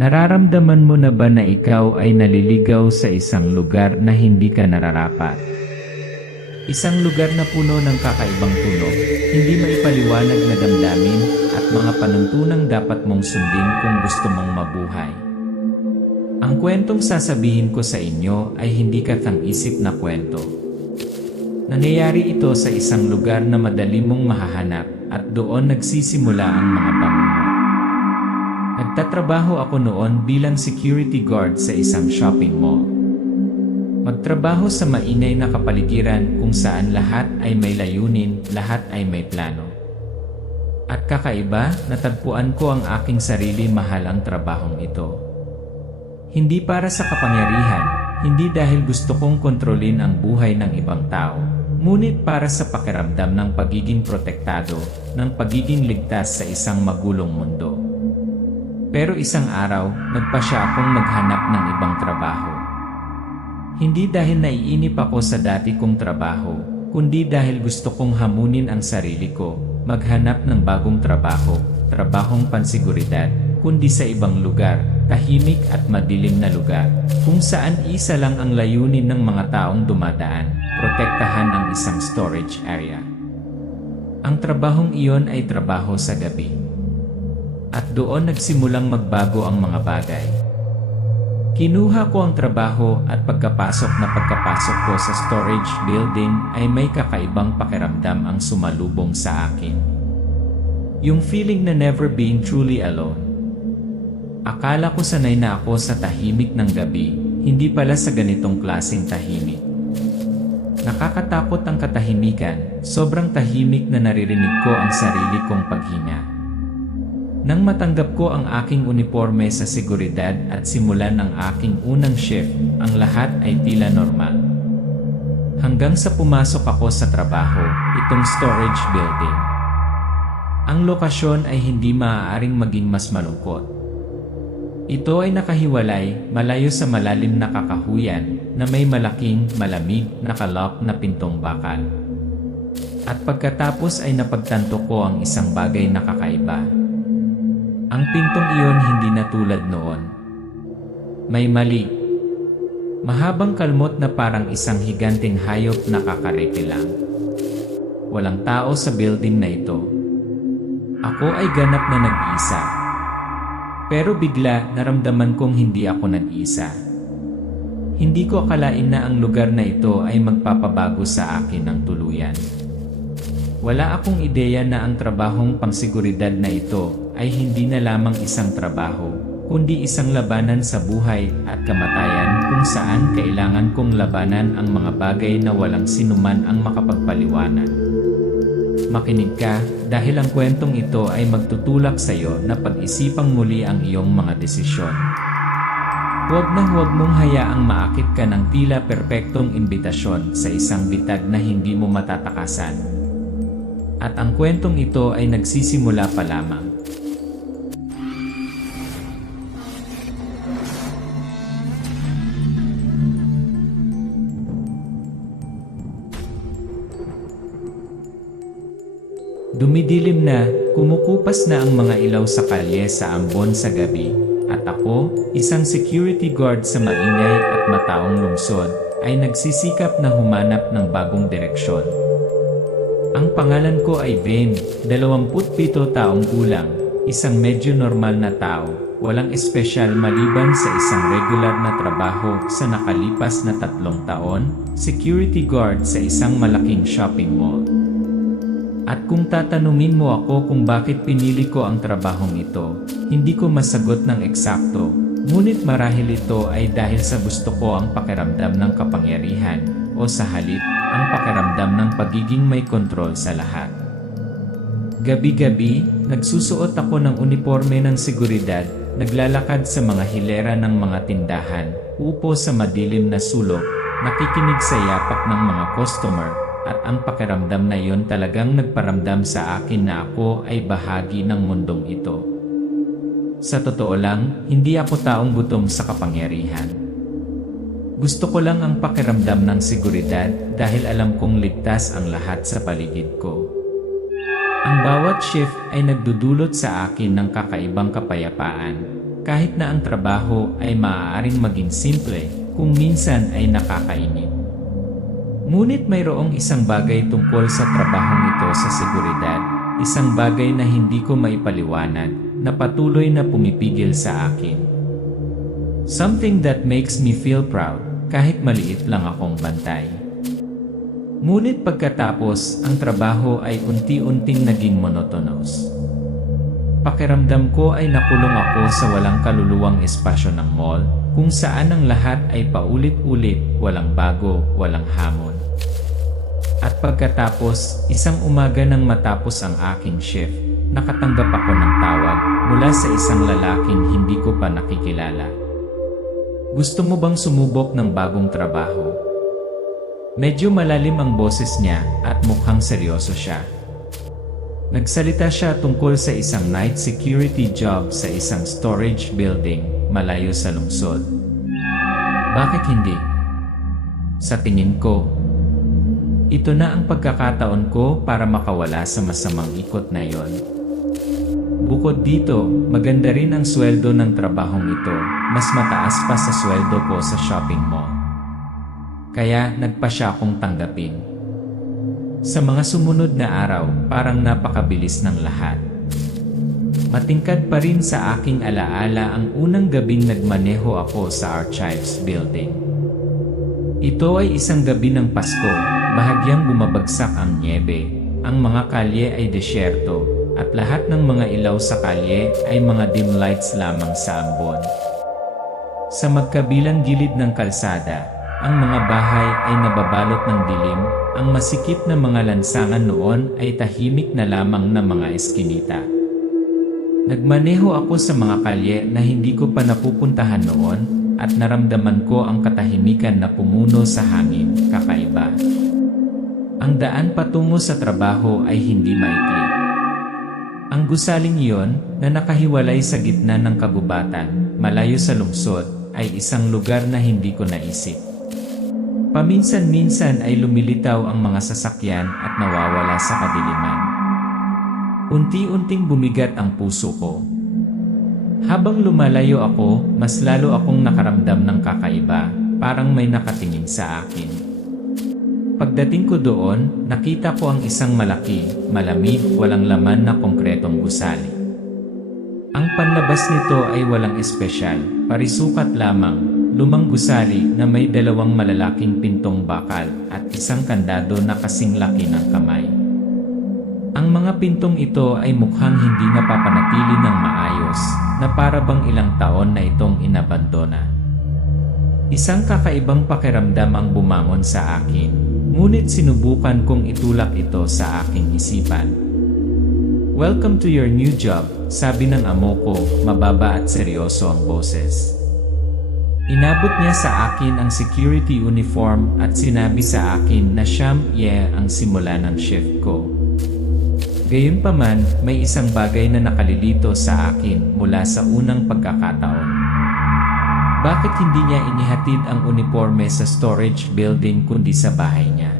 Nararamdaman mo na ba na ikaw ay naliligaw sa isang lugar na hindi ka nararapat? Isang lugar na puno ng kakaibang tunog, hindi maipaliwanag na damdamin, at mga panuntunang dapat mong sundin kung gusto mong mabuhay. Ang kwentong sasabihin ko sa inyo ay hindi katang-isip na kwento. Nangyayari ito sa isang lugar na madali mong mahahanap at doon nagsisimula ang mga pamumuhay. Nagtatrabaho ako noon bilang security guard sa isang shopping mall. Magtrabaho sa mainay na kapaligiran kung saan lahat ay may layunin, lahat ay may plano. At kakaiba, natagpuan ko ang aking sarili mahal ang trabahong ito. Hindi para sa kapangyarihan, hindi dahil gusto kong kontrolin ang buhay ng ibang tao, ngunit para sa pakiramdam ng pagiging protektado, ng pagiging ligtas sa isang magulong mundo. Pero isang araw, nagpasya akong maghanap ng ibang trabaho. Hindi dahil naiinip ako sa dati kong trabaho, kundi dahil gusto kong hamunin ang sarili ko, maghanap ng bagong trabaho, trabahong pansiguridad, kundi sa ibang lugar, tahimik at madilim na lugar, kung saan isa lang ang layunin ng mga taong dumadaan, protektahan ang isang storage area. Ang trabahong iyon ay trabaho sa gabi. At doon nagsimulang magbago ang mga bagay. Kinuha ko ang trabaho at pagkapasok ko sa storage building ay may kakaibang pakiramdam ang sumalubong sa akin. Yung feeling na never being truly alone. Akala ko sanay na ako sa tahimik ng gabi, hindi pala sa ganitong klaseng tahimik. Nakakatakot ang katahimikan, sobrang tahimik na naririnig ko ang sarili kong paghinga. Nang matanggap ko ang aking uniforme sa seguridad at simulan ang aking unang shift, ang lahat ay tila normal. Hanggang sa pumasok ako sa trabaho, itong storage building. Ang lokasyon ay hindi maaaring maging mas malungkot. Ito ay nakahiwalay, malayo sa malalim na kakahuyan, na may malaking, malamig, nakalock na pintong bakal. At pagkatapos ay napagtanto ko ang isang bagay na kakaiba. Ang pintong iyon hindi na tulad noon. May mali. Mahabang kalmot na parang isang higanting hayop na kakarete lang. Walang tao sa building na ito. Ako ay ganap na nag-iisa. Pero bigla naramdaman kong hindi ako nag-iisa. Hindi ko akalain na ang lugar na ito ay magpapabago sa akin ng tuluyan. Wala akong ideya na ang trabahong pangsiguridad na ito ay hindi na lamang isang trabaho, kundi isang labanan sa buhay at kamatayan kung saan kailangan kong labanan ang mga bagay na walang sinuman ang makapagpaliwanag. Makinig ka dahil ang kwentong ito ay magtutulak sa iyo na pag-isipang muli ang iyong mga desisyon. Huwag na huwag mong hayaang maakit ka ng tila perpektong imbitasyon sa isang bitag na hindi mo matatakasan. At ang kwentong ito ay nagsisimula pa lamang. Dumidilim na, kumukupas na ang mga ilaw sa kalye sa ambon sa gabi, at ako, isang security guard sa maingay at mataong lungsod, ay nagsisikap na humanap ng bagong direksyon. Ang pangalan ko ay Ben, 27 taong gulang, isang medyo normal na tao, walang espesyal maliban sa isang regular na trabaho sa nakalipas na 3 taon, security guard sa isang malaking shopping mall. At kung tatanungin mo ako kung bakit pinili ko ang trabahong ito, hindi ko masagot ng eksakto, ngunit marahil ito ay dahil sa gusto ko ang pakiramdam ng kapangyarihan, o sa halip, ang pakiramdam ng pagiging may kontrol sa lahat. Gabi-gabi, nagsusuot ako ng uniforme ng seguridad, naglalakad sa mga hilera ng mga tindahan, upo sa madilim na sulok, nakikinig sa yapak ng mga customer, at ang pakiramdam na iyon talagang nagparamdam sa akin na ako ay bahagi ng mundong ito. Sa totoo lang, hindi ako taong gutom sa kapangyarihan. Gusto ko lang ang pakiramdam ng seguridad dahil alam kong ligtas ang lahat sa paligid ko. Ang bawat shift ay nagdudulot sa akin ng kakaibang kapayapaan. kahit na ang trabaho ay maaaring maging simple, kung minsan ay nakakainip. Ngunit mayroong isang bagay tungkol sa trabahong ito sa seguridad, isang bagay na hindi ko maipaliwanag, na patuloy na pumipigil sa akin. Something that makes me feel proud, kahit maliit lang akong bantay. Ngunit pagkatapos, ang trabaho ay unti-unting naging monotonous. Pakiramdam ko ay nakulong ako sa walang kaluluwang espasyo ng mall, kung saan ang lahat ay paulit-ulit, walang bago, walang hamon. At pagkatapos, isang umaga nang matapos ang aking shift, nakatanggap ako ng tawag mula sa isang lalaking hindi ko pa nakikilala. Gusto mo bang sumubok ng bagong trabaho? Medyo malalim ang boses niya at mukhang seryoso siya. Nagsalita siya tungkol sa isang night security job sa isang storage building malayo sa lungsod. Bakit hindi? Sa tingin ko, ito na ang pagkakataon ko para makawala sa masamang ikot na yon. Bukod dito, maganda rin ang sweldo ng trabahong ito, mas mataas pa sa sweldo ko sa shopping mall. Kaya nagpa siya akong tanggapin. Sa mga sumunod na araw, parang napakabilis ng lahat. Matingkad pa rin sa aking alaala ang unang gabing nagmaneho ako sa Archives Building. Ito ay isang gabi ng Pasko, bahagyang bumabagsak ang nyebe, ang mga kalye ay desyerto, at lahat ng mga ilaw sa kalye ay mga dim lights lamang sa ambon. Sa magkabilang gilid ng kalsada, ang mga bahay ay nababalot ng dilim, ang masikip na mga lansangan noon ay tahimik na lamang na mga eskinita. Nagmaneho ako sa mga kalye na hindi ko pa napupuntahan noon at naramdaman ko ang katahimikan na pumuno sa hangin, kakaiba. Ang daan patungo sa trabaho ay hindi maikli. Ang gusaling iyon na nakahiwalay sa gitna ng kagubatan, malayo sa lungsod, ay isang lugar na hindi ko naisip. Paminsan-minsan ay lumilitaw ang mga sasakyan at nawawala sa kadiliman. Unti-unting bumigat ang puso ko. Habang lumalayo ako, mas lalo akong nakaramdam ng kakaiba, parang may nakatingin sa akin. Pagdating ko doon, nakita ko ang isang malaki, malamig, walang laman na konkretong gusali. Ang panlabas nito ay walang espesyal, parisukat lamang. Lumang gusali na may dalawang malalaking pintong bakal at isang kandado na kasing laki ng kamay. Ang mga pintong ito ay mukhang hindi napapanatili ng maayos, na para bang ilang taon na itong inabandona. Isang kakaibang pakiramdam ang bumangon sa akin, ngunit sinubukan kong itulak ito sa aking isipan. "Welcome to your new job," sabi ng amo ko, mababa at seryoso ang boses. Inabot niya sa akin ang security uniform at sinabi sa akin na siyam ang simula ng shift ko. Gayunpaman, may isang bagay na nakalilito sa akin mula sa unang pagkakataon. Bakit hindi niya inihatid ang uniforme sa storage building kundi sa bahay niya?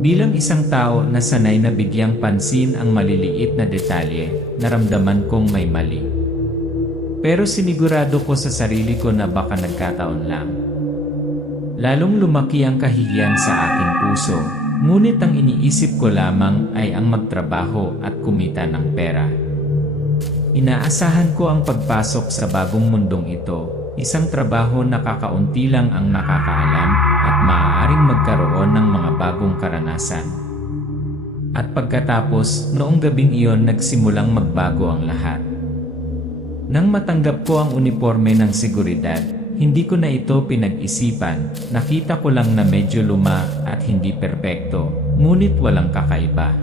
Bilang isang tao na sanay na bigyang pansin ang maliliit na detalye, naramdaman kong may mali. Pero sinigurado ko sa sarili ko na baka nagkataon lang. Lalong lumaki ang kahihiyan sa aking puso, ngunit ang iniisip ko lamang ay ang magtrabaho at kumita ng pera. Inaasahan ko ang pagpasok sa bagong mundong ito, isang trabaho na kakaunti lang ang nakakaalam at maaaring magkaroon ng mga bagong karanasan. At pagkatapos, noong gabing iyon nagsimulang magbago ang lahat. Nang matanggap ko ang uniforme ng seguridad, hindi ko na ito pinag-isipan, nakita ko lang na medyo luma at hindi perpekto, ngunit walang kakaiba.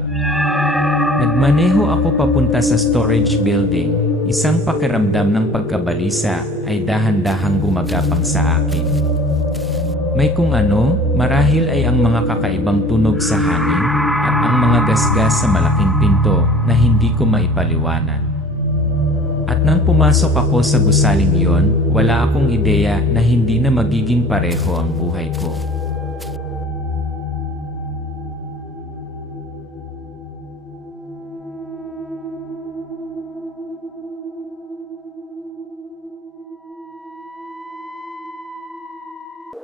Nagmaneho ako papunta sa storage building, isang pakiramdam ng pagkabalisa ay dahan-dahang gumagapang sa akin. May kung ano, marahil ay ang mga kakaibang tunog sa hangin, at ang mga gasgas sa malaking pinto na hindi ko maipaliwanag. At nang pumasok ako sa gusaling iyon, wala akong ideya na hindi na magiging pareho ang buhay ko.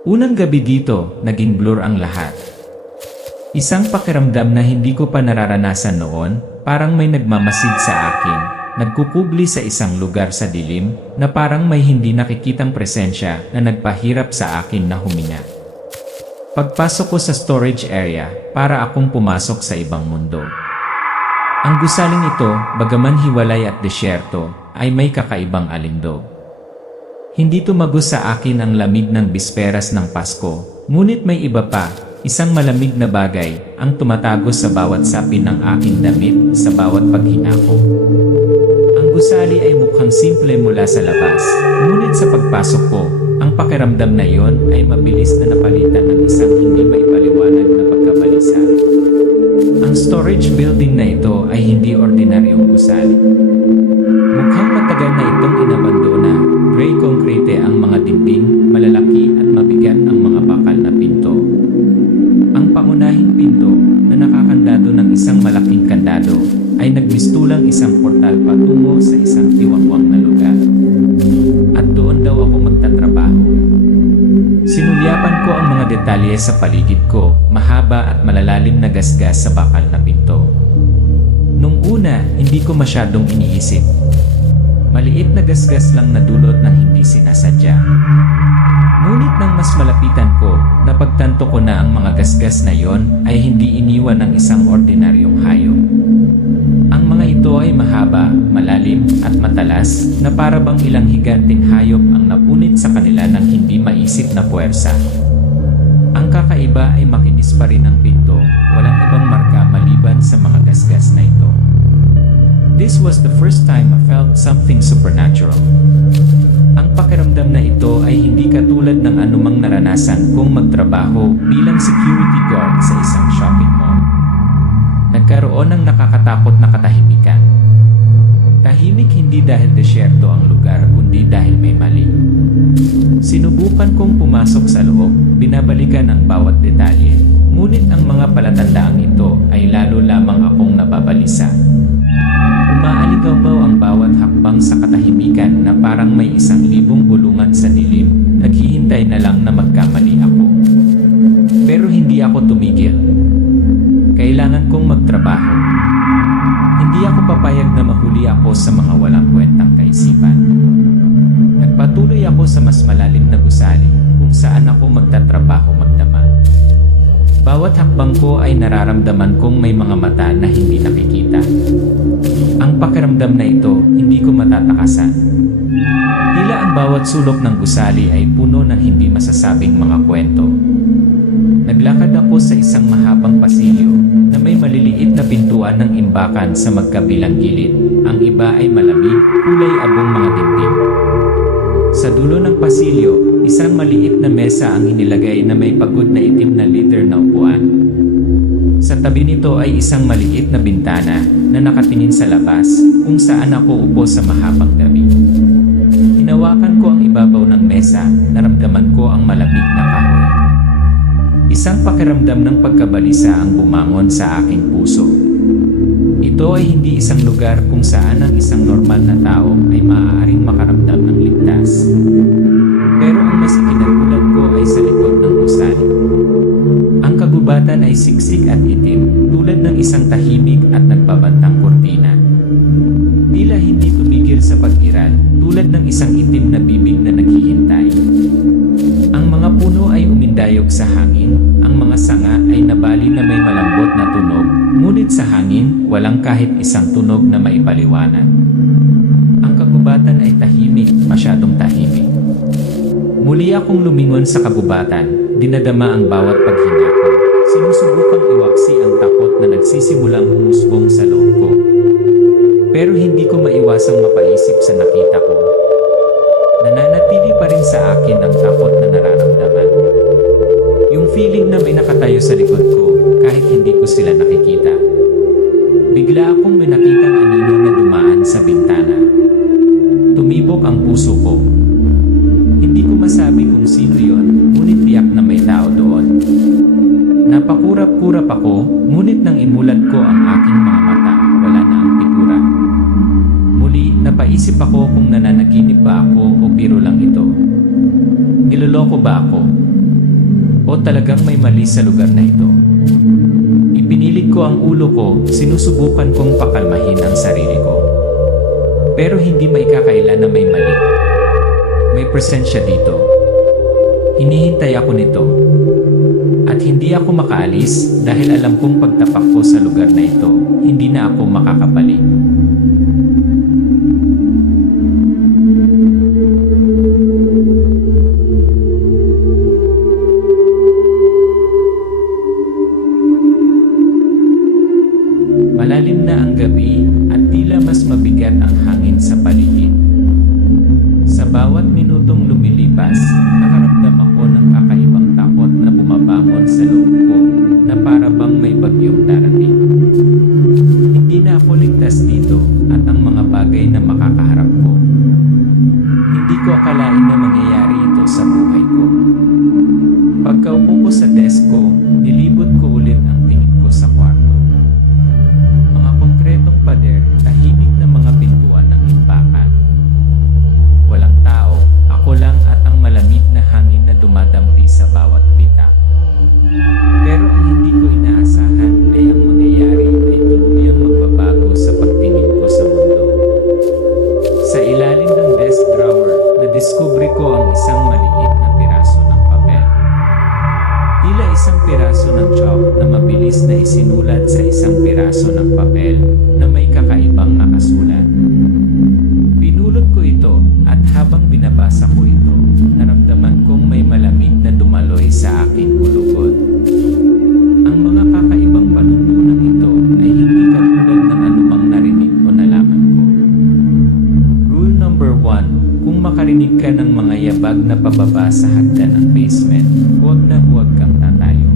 Unang gabi dito, naging blur ang lahat. Isang pakiramdam na hindi ko pa nararanasan noon, parang may nagmamasid sa akin, nagkukubli sa isang lugar sa dilim, na parang may hindi nakikitang presensya na nagpahirap sa akin na huminga. Pagpasok ko sa storage area, para akong pumasok sa ibang mundo. Ang gusaling ito, bagaman hiwalay at desyerto, ay may kakaibang alindog. Hindi tumagos sa akin ang lamig ng bisperas ng Pasko, ngunit may iba pa, isang malamig na bagay, ang tumatagos sa bawat sapin ng aking damit, sa bawat paghinga ko. Ang gusali ay mukhang simple mula sa labas, ngunit sa pagpasok ko, ang pakiramdam na iyon ay mabilis na napalitan ng isang hindi maipaliwanag na pagkabalisa. Ang storage building na ito ay hindi ordinaryong gusali. Mukhang matagal na itong inabandona, gray concrete ang mga dingding, malalaki at mabigat ang mga bakal na pinto. Ang pangunahing pinto, na nakakandado ng isang malaking kandado, ay nagmistulang isang portal patungo sa isang tiwangwang na lugar. At doon daw ako magtatrabaho. Sinulyapan ko ang mga detalye sa paligid ko, mahaba at malalalim na gasgas sa bakal na pinto. Nung una, hindi ko masyadong iniisip. Maliit na gasgas lang na dulot ng hindi sinasadya. Ngunit nang mas malapitan ko, napagtanto ko na ang mga gasgas na yon ay hindi iniwan ng isang ordinaryong hayop. Ang mga ito ay mahaba, malalim at matalas na para bang ilang higanting hayop ang napunit sa kanila ng hindi maisip na puwersa. Ang kakaiba ay makinis pa rin ang pinto, walang ibang marka maliban sa mga gasgas na ito. This was the first time I felt something supernatural. Ang pakiramdam na ito ay hindi katulad ng anumang naranasan kong magtrabaho bilang security guard sa isang shopping mall. Nagkaroon ng nakakatakot na katahimikan. Tahimik hindi dahil desyerto ang lugar kundi dahil may mali. Sinubukan kong pumasok sa loob, binabalikan ang bawat detalye, ngunit ang mga palatandaang ito ay lalo lamang akong nababalisa. Umaaligaw-baw ang bawat hakbang sa katahimikan na parang may 1,000 bulungan sa dilim, naghihintay na lang na magkamali ako. Pero hindi ako tumigil. Kailangan kong magtrabaho. Hindi ako papayag na mahuli ako sa mga walang kwentang kaisipan. Nagpatuloy ako sa mas malalim na gusali, kung saan ako magtatrabaho magdamag. Bawat hakbang ko ay nararamdaman kong may mga mata na hindi nakikita. Ang pakiramdam na ito, hindi ko matatakasan. Tila ang bawat sulok ng gusali ay puno ng hindi masasabing mga kwento. Naglakad ako sa isang mahabang pasilyo na may maliliit na pintuan ng imbakan sa magkabilang gilid. Ang iba ay malamig, kulay abong mga dingding. Sa dulo ng pasilyo, isang maliit na mesa ang inilagay na may pagod na itim na leather na upuan. Sa tabi nito ay isang maliit na bintana na nakatingin sa labas, kung saan ako upo sa mahabang gabi. Hinawakan ko ang ibabaw ng mesa, naramdaman ko ang malamig na kahoy. Isang pakiramdam ng pagkabalisa ang bumangon sa aking puso. Ito ay hindi isang lugar kung saan ang isang normal na tao ay maaaring makaramdam ng ligtas. Pero ang mas ikinagulat ko ay sa likod ng gusali. Ang kagubatan ay siksik at itim, tulad ng isang tahimik at nagbabantang kurtina. Tila hindi tumigil sa pag-iral, tulad ng isang itim na bibig na naghihintay. Ang mga puno ay umindayog sa hangin, ang mga sanga ay nabali na may malambot na tunog, ngunit sa hangin, walang kahit isang tunog na maipaliwanag. Ang kagubatan ay tahimik, masyadong tahimik. Muli akong lumingon sa kagubatan, dinadama ang bawat paghinga ko. Sinusubukang iwaksi ang takot na nagsisimulang humusbong sa loob ko. Pero hindi ko maiwasang mapaisip sa nakita ko. Nananatili pa rin sa akin ang takot na nararamdaman. Yung feeling na may nakatayo sa likod ko, kahit hindi ko sila nakikita. Bigla akong may nakitang anino na dumaan sa bintana. Tumibok ang puso ko. Hindi ko masabi kung sino yon, ngunit tiyak na may tao doon. Napakurap-kurap ako, ngunit nang imulat ko ang aking mga mata, wala na ang pikura. Muli, napaisip ako kung nananaginip ba ako o biro lang ito. Niloloko ba ako? O talagang may mali sa lugar na ito? Ipinilit ko ang ulo ko, sinusubukan kong pakalmahin ang sarili ko. Pero hindi maikakaila na may mali. May presensya dito. Hinihintay ako nito. At hindi ako makaalis dahil alam kong pagtapak ko sa lugar na ito, hindi na ako makakabalik. Malalim na ang gabi at tila mas mabigat ang hangin sa paligid. Sa bawat minutong lumilipas, nakaramdam ako ng kakaibang takot na bumabangon sa loob ko na para bang may bagyong darating. Hindi na ako ligtas dito at ang mga bagay na makakaharap ko. Hindi ko akalain na mangyayari ito sa buhay ko. Pagkaupo ko sa desk ko, nilibot ko ulit ang tingin ko sa kwarto. Mga konkretong pader, tahimik na mga pintuan ng imbakan. Walang tao, ako lang at ang malamig na hangin na dumadampi sa bawat bita. Pero ang hindi ko inaasahan ay ang mangyayari ay tuluyang magbabago sa pagtingin ko sa mundo. Sa ilalim ng desk drawer, nadiskubre ko ang isang maliit na piraso ng papel. Tila isang piraso ng chalk na mabilis na isinulat sa isang piraso ng papel na may kakaibang nakasulat. Pinulot ko ito at habang binabasa ko ito, naramdaman kong may malamig na dumaloy sa aking kulugod. Ang mga kakaibang panuntunan ito ay hindi katulad ng anumang narinig o nalaman ko. Rule number 1, kung makarinig ka ng mga yabag na pababa sa hagdan ng basement, huwag kang tatayo.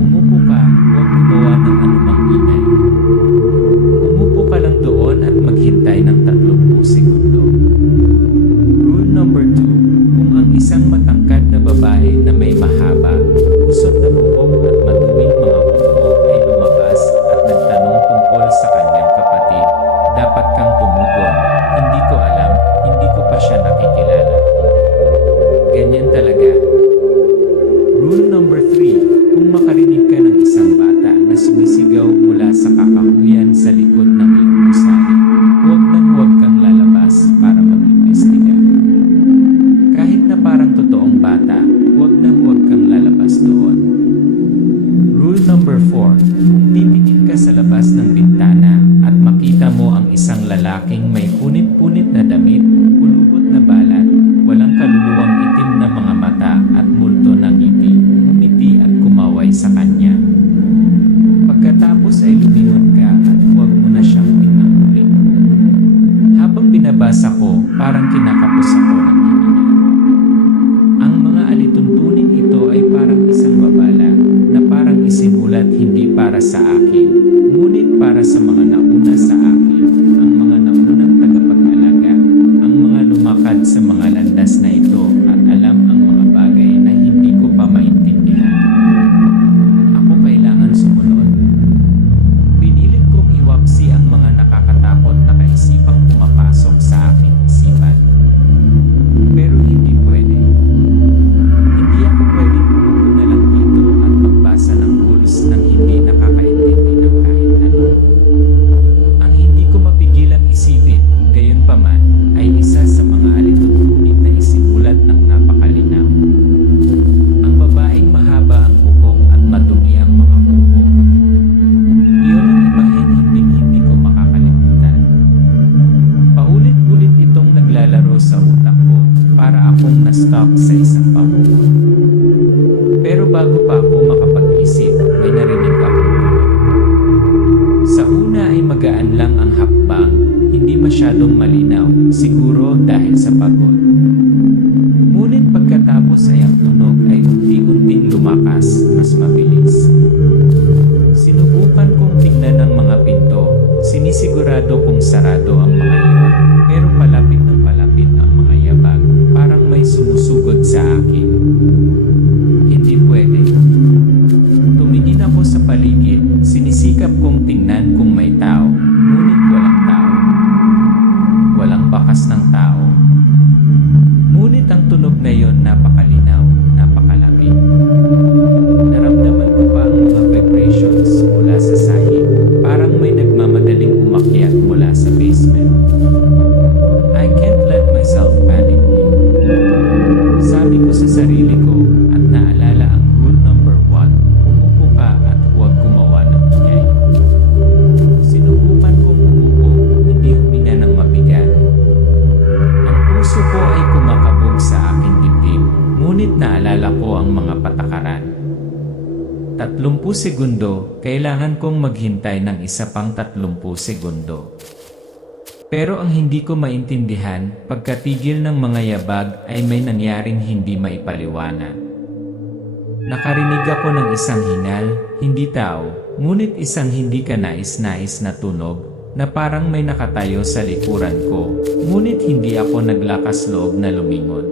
Umupo ka, huwag gumawa ng anumang ingay. Umupo ka lang doon at maghintay ng 30 segundo. Rule number 2, kung ang isang matangkad na babae na may mahaba, usok na buhok at maduwing mga buko ay lumabas at nagtanong tungkol sa kanyang kapatid, dapat kang tumugon. Hindi ko alam, hindi ko pa siya nakikilala. Ganyan talaga. Rule number 3, kung makarinig ka ng isang bata na sumisigaw mula sa kakahuyan sa likod ng iyong gusali, huwag kang lalabas para mag-imbestiga. Kahit na parang totoong bata, huwag kang lalabas doon. Rule number 4, kung titingin ka sa labas ng bintana at makita mo ang isang lalaking may punit-punit na damit, kulubot na balat, walang kaluluwang itim na mga mata at multo ng ngiti, umiti at kumaway sa kanya. Pagkatapos ay lumingon ka at huwag mo na siyang tingnan muli. Habang binabasa ko, parang kinakapos ako ng hininga. Ang mga alituntunin ito ay parang isang babala na parang isinulat hindi para sa akin, ngunit para sa mga nauna sa akin, ang mga naunang tagapag-alaga, ang mga lumakad sa mga landas na ito at alam ang mga bagay na hindi ko pa maintindihan. Ako kailangan sumunod. Pinilit kong iwaksi ang mga nakakatakot na kaisipang pumapasok sa aking isipan. Pero hindi pwede. Hindi ako pwedeng umupo na lang dito at magbasa ng rules nang hindi nakakaintindi ng kahit ano. Ang hindi ko mapigilang isipin, gayunpaman, ay isa sa mga alituntunin na isinulat ng napakalinaw. Ang babaeng mahaba ang buhok at madumi ang mga kuko. Iyon ang imaheng hindi ko makakalimutan. Paulit-ulit itong naglalaro sa utak ko para akong na-stuck sa isang pabukod. Pero bago pa ako makapag-isip, may narinig akong tunog. Sa una ay magaan lang ang hakbang, hindi masyadong malinaw, siguro dahil sa pagod. Ngunit pagkatapos ay ang tunog ay unti-unting lumakas, mas mabilis. Sinubukan kong tingnan ang mga pinto, sinisigurado kong sarado ang mga iyon, pero palapit ng palapit ang mga yabag, parang may sumusugod sa akin. Hindi pwede. Tumingin ako sa paligid, sinisikap kong tingnan kung may tao, ngunit walang tao. Walang bakas ng tao. Ngunit ang tunog na yon napakalinaw, napakalapit. 30 segundo, kailangan kong maghintay ng isa pang 30 segundo. Pero ang hindi ko maintindihan, pagkatigil ng mga yabag ay may nangyaring hindi maipaliwanag. Nakarinig ako ng isang hingal, hindi tao, ngunit isang hindi kanais-nais na tunog, na parang may nakatayo sa likuran ko, ngunit hindi ako naglakas loob na lumingon.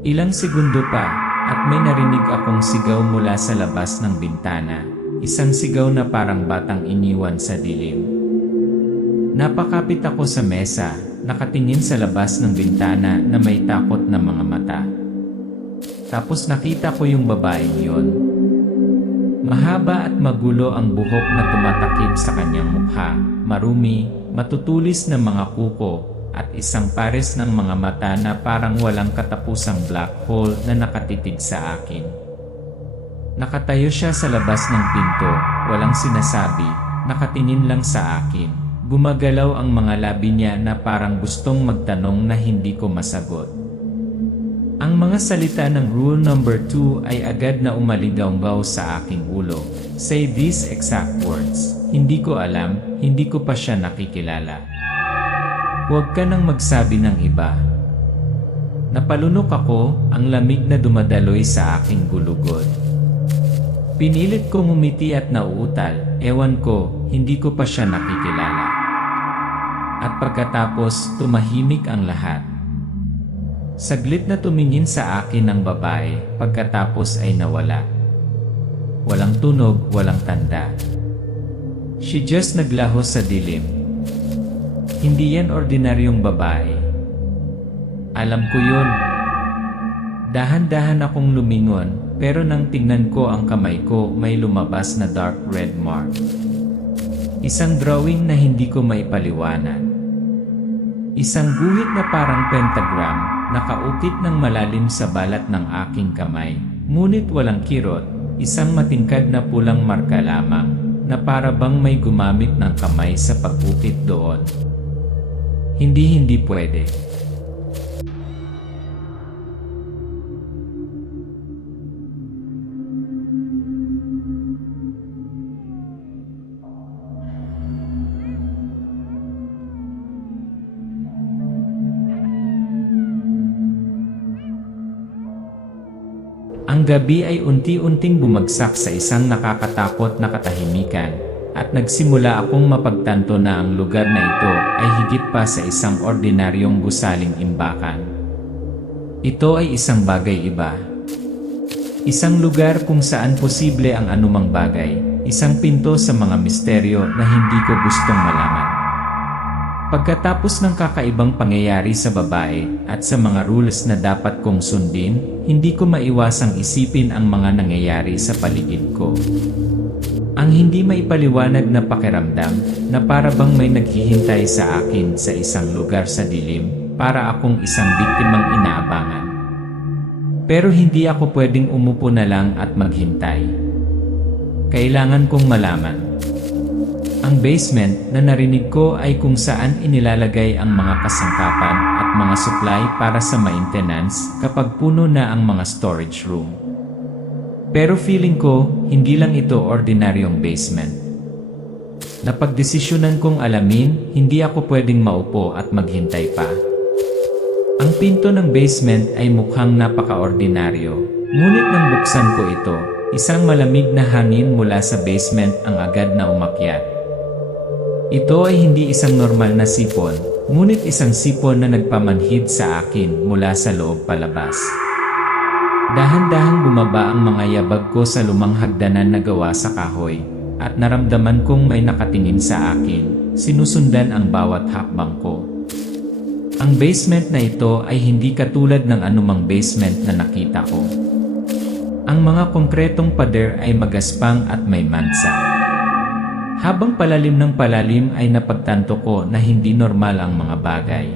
Ilang segundo pa, at may narinig akong sigaw mula sa labas ng bintana, isang sigaw na parang batang iniwan sa dilim. Napakapit ako sa mesa, nakatingin sa labas ng bintana na may takot na mga mata. Tapos nakita ko yung babaeng yon. Mahaba at magulo ang buhok na tumatakip sa kanyang mukha, marumi, matutulis na mga kuko, at isang pares ng mga mata na parang walang katapusang black hole na nakatitig sa akin. Nakatayo siya sa labas ng pinto, walang sinasabi, nakatingin lang sa akin. Gumagalaw ang mga labi niya na parang gustong magtanong na hindi ko masagot. Ang mga salita ng rule number 2 ay agad na umaligaw sa aking ulo. Say these exact words. Hindi ko alam, hindi ko pa siya nakikilala. Huwag ka nang magsabi ng iba. Napalunok ako, ang lamig na dumadaloy sa aking gulugod. Pinilit kong umiti at nauutal, ewan ko, hindi ko pa siya nakikilala. At pagkatapos, tumahimik ang lahat. Saglit na tumingin sa akin ang babae, pagkatapos ay nawala. Walang tunog, walang tanda. She just naglaho sa dilim. Hindi yan ordinaryong babae. Alam ko yun. Dahan-dahan akong lumingon, pero nang tingnan ko ang kamay ko, may lumabas na dark red mark. Isang drawing na hindi ko maipaliwanag. Isang guhit na parang pentagram, nakaukit ng malalim sa balat ng aking kamay, ngunit walang kirot, isang matingkad na pulang marka lamang, na para bang may gumamit ng kamay sa pag-ukit doon. Hindi pwede. Ang gabi ay unti-unting bumagsak sa isang nakakatakot na katahimikan, at nagsimula akong mapagtanto na ang lugar na ito ay higit pa sa isang ordinaryong gusaling imbakan. Ito ay isang bagay iba. Isang lugar kung saan posible ang anumang bagay, isang pinto sa mga misteryo na hindi ko gustong malaman. Pagkatapos ng kakaibang pangyayari sa babae at sa mga rules na dapat kong sundin, hindi ko maiwasang isipin ang mga nangyayari sa paligid ko. Ang hindi maipaliwanag na pakiramdam na para bang may naghihintay sa akin sa isang lugar sa dilim, para akong isang biktimang inaabangan. Pero hindi ako pwedeng umupo na lang at maghintay. Kailangan kong malaman. Ang basement na narinig ko ay kung saan inilalagay ang mga kasangkapan at mga supply para sa maintenance kapag puno na ang mga storage room. Pero feeling ko, hindi lang ito ordinaryong basement. Napagdesisyonan kong alamin, hindi ako pwedeng maupo at maghintay pa. Ang pinto ng basement ay mukhang napaka-ordinaryo, ngunit nang buksan ko ito, isang malamig na hangin mula sa basement ang agad na umakyat. Ito ay hindi isang normal na sipon, ngunit isang sipon na nagpamanhid sa akin mula sa loob palabas. Dahan-dahang bumaba ang mga yabag ko sa lumang hagdanan na gawa sa kahoy, at naramdaman kong may nakatingin sa akin, sinusundan ang bawat hakbang ko. Ang basement na ito ay hindi katulad ng anumang basement na nakita ko. Ang mga konkretong pader ay magaspang at may mansa. Habang palalim ng palalim ay napagtanto ko na hindi normal ang mga bagay.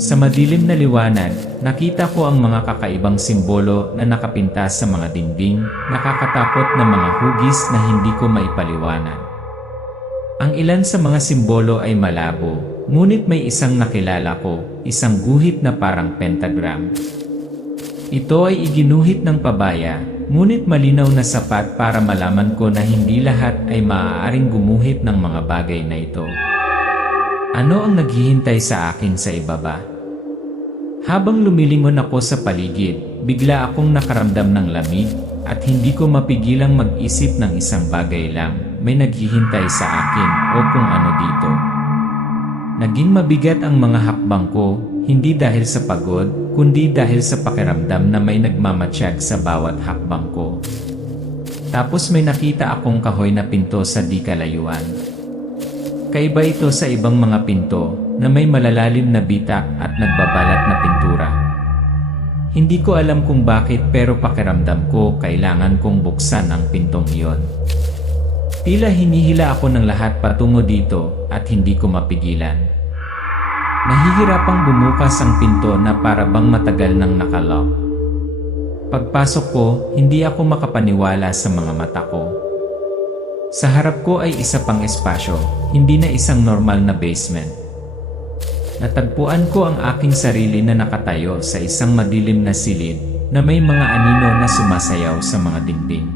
Sa madilim na liwanag, nakita ko ang mga kakaibang simbolo na nakapintas sa mga dingding, nakakatakot na mga hugis na hindi ko maipaliwanag. Ang ilan sa mga simbolo ay malabo, ngunit may isang nakilala ko, isang guhit na parang pentagram. Ito ay iginuhit ng pabaya, ngunit malinaw na sapat para malaman ko na hindi lahat ay maaaring gumuhit ng mga bagay na ito. Ano ang naghihintay sa akin sa ibaba? Habang lumilingon ako sa paligid, bigla akong nakaramdam ng lamig at hindi ko mapigilang mag-isip ng isang bagay lang, may naghihintay sa akin o kung ano dito. Naging mabigat ang mga hakbang ko, hindi dahil sa pagod, kundi dahil sa pakiramdam na may nagmamatsyag sa bawat hakbang ko. Tapos may nakita akong kahoy na pinto sa di kalayuan. Kaiba ito sa ibang mga pinto na may malalalim na bitak at nagbabalat na pintura. Hindi ko alam kung bakit pero pakiramdam ko kailangan kong buksan ang pintong iyon. Tila hinihila ako ng lahat patungo dito at hindi ko mapigilan. Nahihirapang bumukas ang pinto na para bang matagal nang nakalock. Pagpasok ko, hindi ako makapaniwala sa mga mata ko. Sa harap ko ay isa pang espasyo, hindi na isang normal na basement. Natagpuan ko ang aking sarili na nakatayo sa isang madilim na silid na may mga anino na sumasayaw sa mga dingding.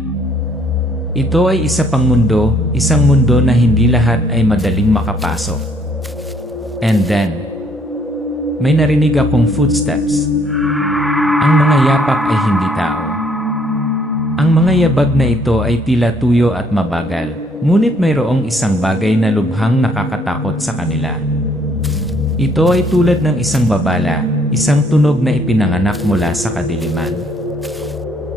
Ito ay isa pang mundo, isang mundo na hindi lahat ay madaling makapasok. And then, may narinig akong footsteps. Ang mga yapak ay hindi tao. Ang mga yabag na ito ay tila tuyo at mabagal, ngunit mayroong isang bagay na lubhang nakakatakot sa kanila. Ito ay tulad ng isang babala, isang tunog na ipinanganak mula sa kadiliman.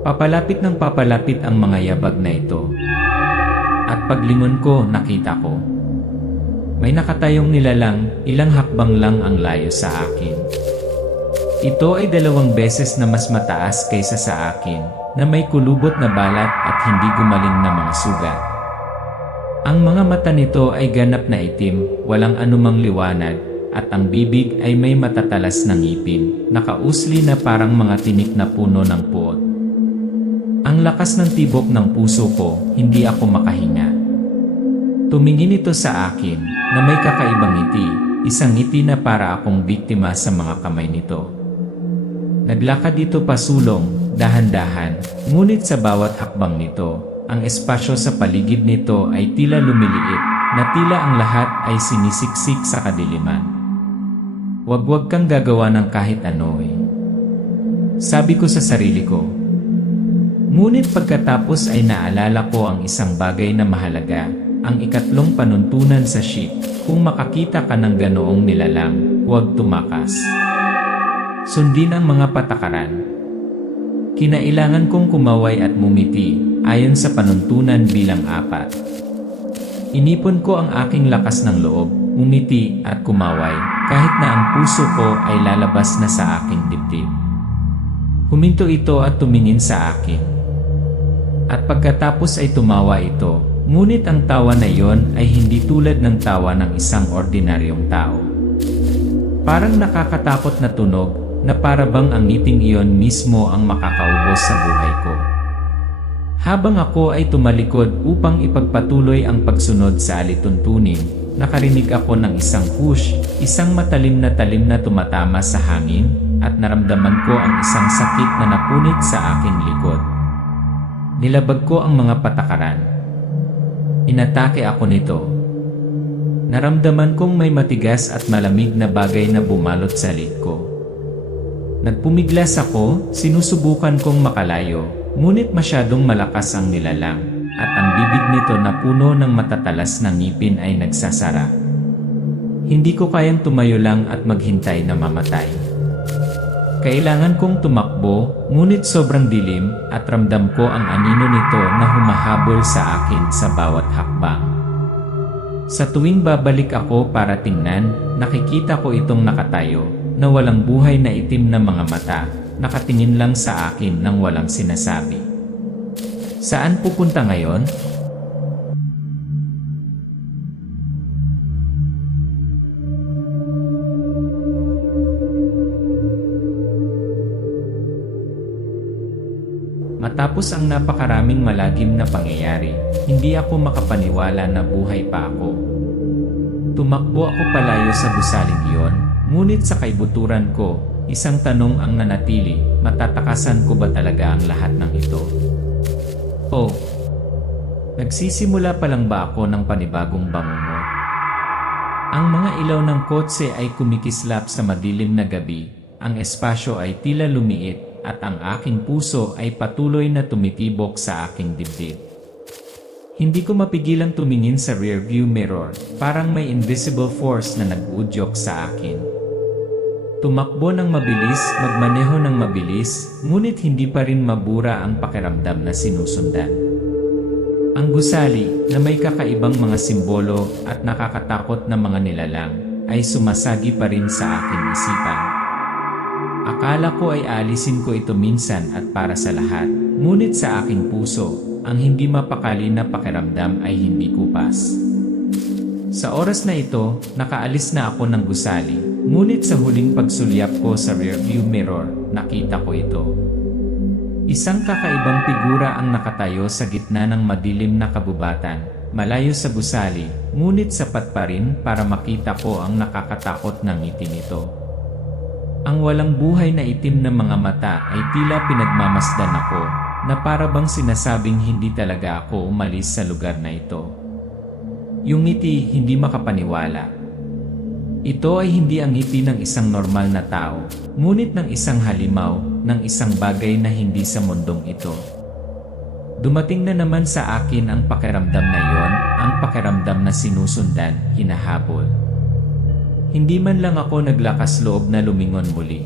Papalapit ng papalapit ang mga yabag na ito. At paglingon ko, nakita ko. May nakatayong nilalang, ilang hakbang lang ang layo sa akin. Ito ay 2 beses na mas mataas kaysa sa akin, na may kulubot na balat at hindi gumaling na mga sugat. Ang mga mata nito ay ganap na itim, walang anumang liwanag, at ang bibig ay may matatalas na ngipin, nakausli na parang mga tinik na puno ng puot. Ang lakas ng tibok ng puso ko, hindi ako makahinga. Tumingin ito sa akin, na may kakaibang ngiti, isang ngiti na para akong biktima sa mga kamay nito. Naglakad dito pasulong, dahan-dahan, ngunit sa bawat hakbang nito, ang espasyo sa paligid nito ay tila lumiliit, na tila ang lahat ay sinisiksik sa kadiliman. Wag-wag kang gagawa ng kahit ano eh. Sabi ko sa sarili ko. Ngunit pagkatapos ay naalala ko ang isang bagay na mahalaga, ang ikatlong panuntunan sa ship, kung makakita ka ng ganoong nilalang, huwag tumakas. Sundin ang mga patakaran. Kinailangan kong kumaway at mumiti, ayon sa panuntunan bilang 4. Inipon ko ang aking lakas ng loob, umiti at kumaway, kahit na ang puso ko ay lalabas na sa aking dibdib. Huminto ito at tumingin sa akin. At pagkatapos ay tumawa ito, ngunit ang tawa na iyon ay hindi tulad ng tawa ng isang ordinaryong tao. Parang nakakatakot na tunog, na para bang ang ngiting iyon mismo ang makakaubos sa buhay ko. Habang ako ay tumalikod upang ipagpatuloy ang pagsunod sa alituntunin, nakarinig ako ng isang push, isang matalim na talim na tumatama sa hangin, at naramdaman ko ang isang sakit na napunit sa aking likod. Nilabag ko ang mga patakaran. Inatake ako nito. Naramdaman kong may matigas at malamig na bagay na bumalot sa lig ko. Nagpumiglas ako, sinusubukan kong makalayo, ngunit masyadong malakas ang nilalang, at ang bibig nito na puno ng matatalas na ngipin ay nagsasara. Hindi ko kayang tumayo lang at maghintay na mamatay. Kailangan kong tumakbo, ngunit sobrang dilim at ramdam ko ang anino nito na humahabol sa akin sa bawat hakbang. Sa tuwing babalik ako para tingnan, nakikita ko itong nakatayo, na walang buhay na itim na mga mata, nakatingin lang sa akin nang walang sinasabi. Saan pupunta ngayon? Matapos ang napakaraming malagim na pangyayari, hindi ako makapaniwala na buhay pa ako. Tumakbo ako palayo sa gusaling iyon, ngunit sa kaibuturan ko, isang tanong ang nanatili, matatakasan ko ba talaga ang lahat ng ito? Oh, nagsisimula pa lang ba ako ng panibagong bangungot? Ang mga ilaw ng kotse ay kumikislap sa madilim na gabi, ang espasyo ay tila lumiit, at ang aking puso ay patuloy na tumitibok sa aking dibdib. Hindi ko mapigilang tumingin sa rearview mirror, parang may invisible force na nag-udyok sa akin. Tumakbo ng mabilis, magmaneho ng mabilis, ngunit hindi pa rin mabura ang pakiramdam na sinusundan. Ang gusali, na may kakaibang mga simbolo at nakakatakot na mga nilalang, ay sumasagi pa rin sa aking isipan. Akala ko ay alisin ko ito minsan at para sa lahat, ngunit sa aking puso, ang hindi mapakali na pakiramdam ay hindi kupas. Sa oras na ito, nakaalis na ako ng gusali, ngunit sa huling pagsulyap ko sa rearview mirror, nakita ko ito. Isang kakaibang figura ang nakatayo sa gitna ng madilim na kabubatan, malayo sa gusali, ngunit sapat pa rin para makita ko ang nakakatakot na ngiti nito. Ang walang buhay na itim na mga mata ay tila pinagmamasdan ako, na para bang sinasabing hindi talaga ako umalis sa lugar na ito. Yung ngiti hindi makapaniwala. Ito ay hindi ang ngiti ng isang normal na tao, ngunit ng isang halimaw, ng isang bagay na hindi sa mundong ito. Dumating na naman sa akin ang pakiramdam na yon, ang pakiramdam na sinusundan, hinahabol. Hindi man lang ako naglakas loob na lumingon muli.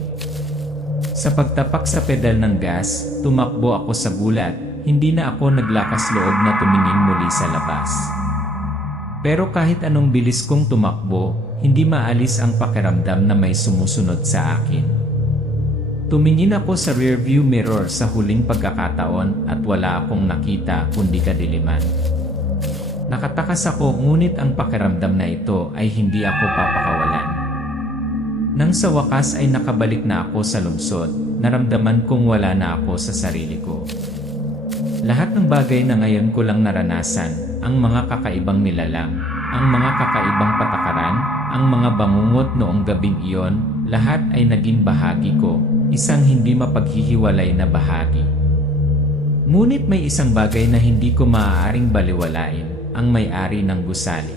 Sa pagtapak sa pedal ng gas, tumakbo ako sa gulat, hindi na ako naglakas loob na tumingin muli sa labas. Pero kahit anong bilis kong tumakbo, hindi maalis ang pakiramdam na may sumusunod sa akin. Tumingin ako sa rearview mirror sa huling pagkakataon at wala akong nakita kundi kadiliman. Nakatakas ako ngunit ang pakiramdam na ito ay hindi ako papakawalan. Nang sa wakas ay nakabalik na ako sa lungsod, naramdaman kong wala na ako sa sarili ko. Lahat ng bagay na ngayon ko lang naranasan, ang mga kakaibang nilalang, ang mga kakaibang patakaran, ang mga bangungot noong gabing iyon, lahat ay naging bahagi ko. Isang hindi mapaghihiwalay na bahagi. Ngunit may isang bagay na hindi ko maaaring baliwalain, ang may-ari ng gusali.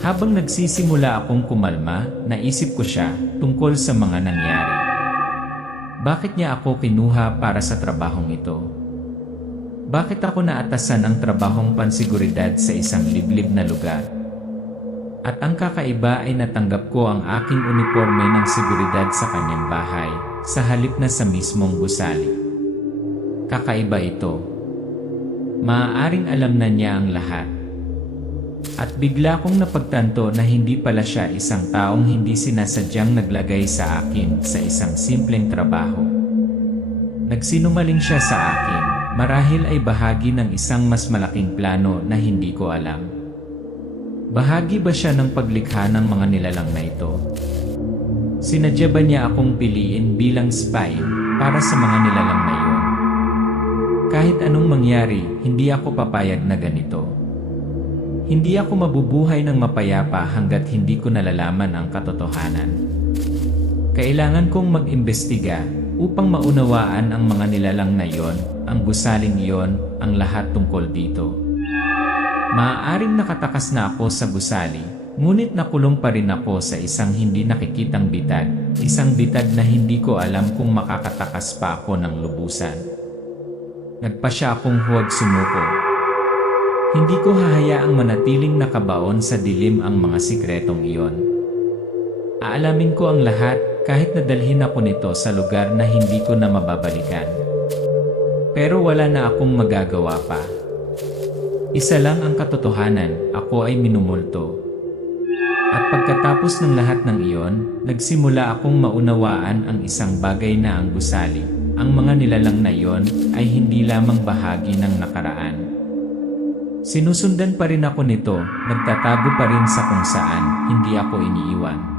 Habang nagsisimula akong kumalma, naisip ko siya tungkol sa mga nangyari. Bakit niya ako kinuha para sa trabahong ito? Bakit ako naatasan ang trabahong pansiguridad sa isang liblib na lugar? At ang kakaiba ay natanggap ko ang aking uniforme ng seguridad sa kanyang bahay, sa halip na sa mismong gusali. Kakaiba ito. Maaaring alam na niya ang lahat. At bigla kong napagtanto na hindi pala siya isang taong hindi sinasadyang naglagay sa akin sa isang simpleng trabaho. Nagsinungaling siya sa akin, marahil ay bahagi ng isang mas malaking plano na hindi ko alam. Bahagi ba siya ng paglikha ng mga nilalang na ito? Sinadya ba niya akong piliin bilang spy para sa mga nilalang na iyon? Kahit anong mangyari, hindi ako papayag na ganito. Hindi ako mabubuhay ng mapayapa hanggat hindi ko nalalaman ang katotohanan. Kailangan kong mag-imbestiga upang maunawaan ang mga nilalang na iyon, ang gusaling iyon, ang lahat tungkol dito. Maaaring nakatakas na ako sa gusali, ngunit nakulong pa rin ako sa isang hindi nakikitang bitag, isang bitag na hindi ko alam kung makakatakas pa ako ng lubusan. Nagpasya akong huwag sumuko. Hindi ko hahayaang manatiling nakabaon sa dilim ang mga sikretong iyon. Aalamin ko ang lahat kahit nadalhin ako nito sa lugar na hindi ko na mababalikan. Pero wala na akong magagawa pa. Isa lang ang katotohanan, ako ay minumulto. At pagkatapos ng lahat ng iyon, nagsimula akong maunawaan ang isang bagay na ang gusali. Ang mga nilalang na iyon ay hindi lamang bahagi ng nakaraan. Sinusundan pa rin ako nito, nagtatago pa rin sa kung saan, hindi ako iniiwan.